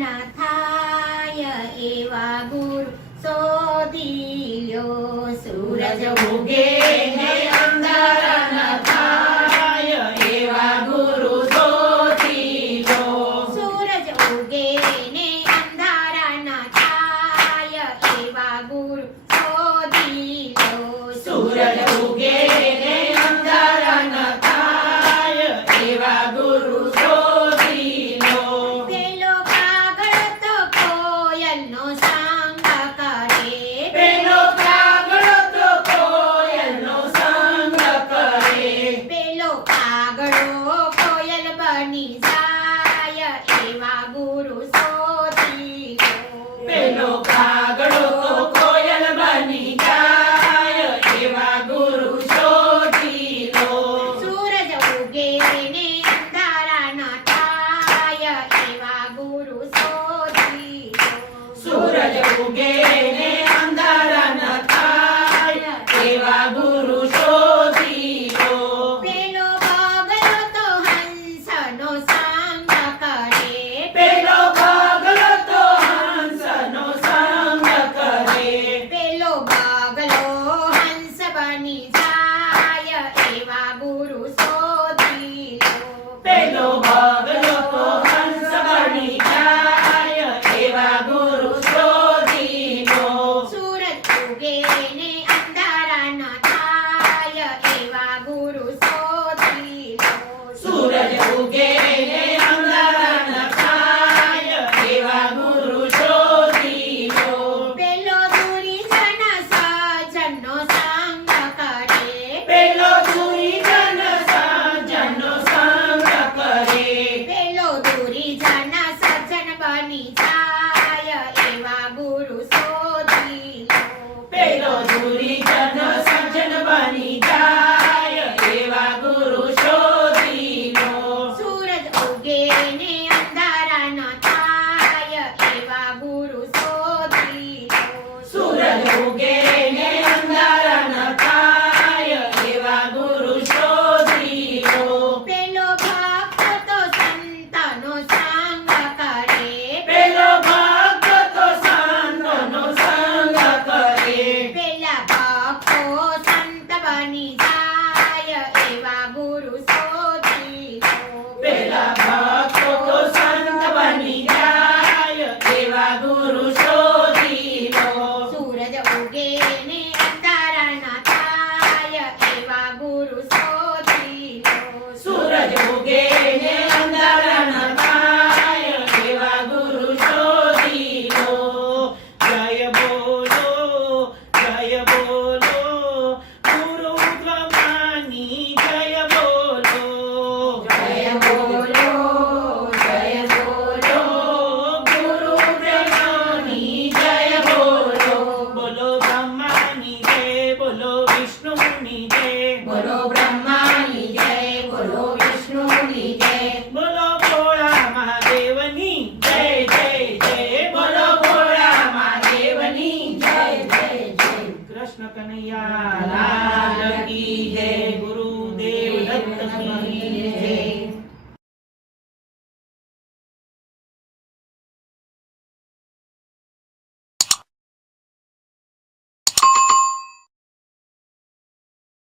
ન થાય એવા ગુરુ શોધી લ્યો. સૂરજ ઉગે ને અંધારા ન થાય એવા ગુરુ શોધી લો. સૂરજ ઉગે ને અંધારા ન થાય એવા ગુરુ શોધી લો. સૂરજ ઉગે ને અંધારા ન થાય એવા ગુરુ શોધી લો. પેલો કાગળ તો કોયલનો સંગ કરે. પેલો કાગળ તો કોયલનો સંગ કરે. પેલો કાગળો કોયલ બની જાય એવા ગુરુ શોધી લો. પેલો કાગળો તો કોયલ બની જાય એવા ગુરુ શોધી લો. સૂરજ ઉગે ને અંધારા ન થાય એવા ગુરુ શોધી લો. સૂરજ ઉગે ને અંધારા ન થાય એવા ગુરુ શોધી લો. પેલો બગલો તો હંસનો સંગ કરે. પેલો બગલો તો હંસનો સંગ કરે. પેલો બગલો હંસ બની જાય એવા ગુરુ શોધી લો. પેલો બગલો તો હંસ બની જાય એવા ગુરુ શોધી લો. સૂરજ ઉગે ને અંધારા ન થાય એવા ગુરુ શોધી લો. સૂરજ ઉગે ને અંધારા ન થાય એવા ગુરુ શોધી લો. પેલો દુર્જન સજ્જનનો સંગ કરે. પેલો દુર્જન સજ્જનનો સંગ કરે. પેલો દુર્જન સજ્જન બની જાય એવા ગુરુ શોધી લો. પેલો દુર્જન સજ્જન બની જાય એવા ગુરુ શોધી લો. સૂરજ ઉગે ને અંધારા ન થાય એવા ગુરુ શોધી લો. સૂરજ ઉગે ને અંધારા ન થાય એવા ગુરુ શોધી લો. પેલો ભક્ત તો સંતનો સંગ કરે. પેલો ભક્ત તો સંતનો સંગ કરે. પેલા ભક્તો સંત બની જાય એવા ગુરુ શોધી લો. પેલા ભક્તો તો સંત બની જાય એવા ગુરુ શોધી લો. સૂરજ ઉગે ને અંધારા ન થાય એવા ગુરુ શોધી લો. સૂરજ ઉગે ને અંધારા ન થાય એવા ગુરુ શોધી લો. જય બોલો ગુરુ બ્રહ્માની જય બોલો. જય બોલો ગુરુ બ્રહ્માની જય બોલો. બોલો બ્રહ્માની જય, બોલો વિષ્ણુની જય, બોલો બ્રહ્માની જય, બોલો વિષ્ણુની જય. બોલો ભોળા મહાદેવની જય જય જય. બોલો ભોળા મહાદેવની જય જય જય. કૃષ્ણ કનૈયા લાલ કી જય. ગુરુદેવ દત્ત કી જય.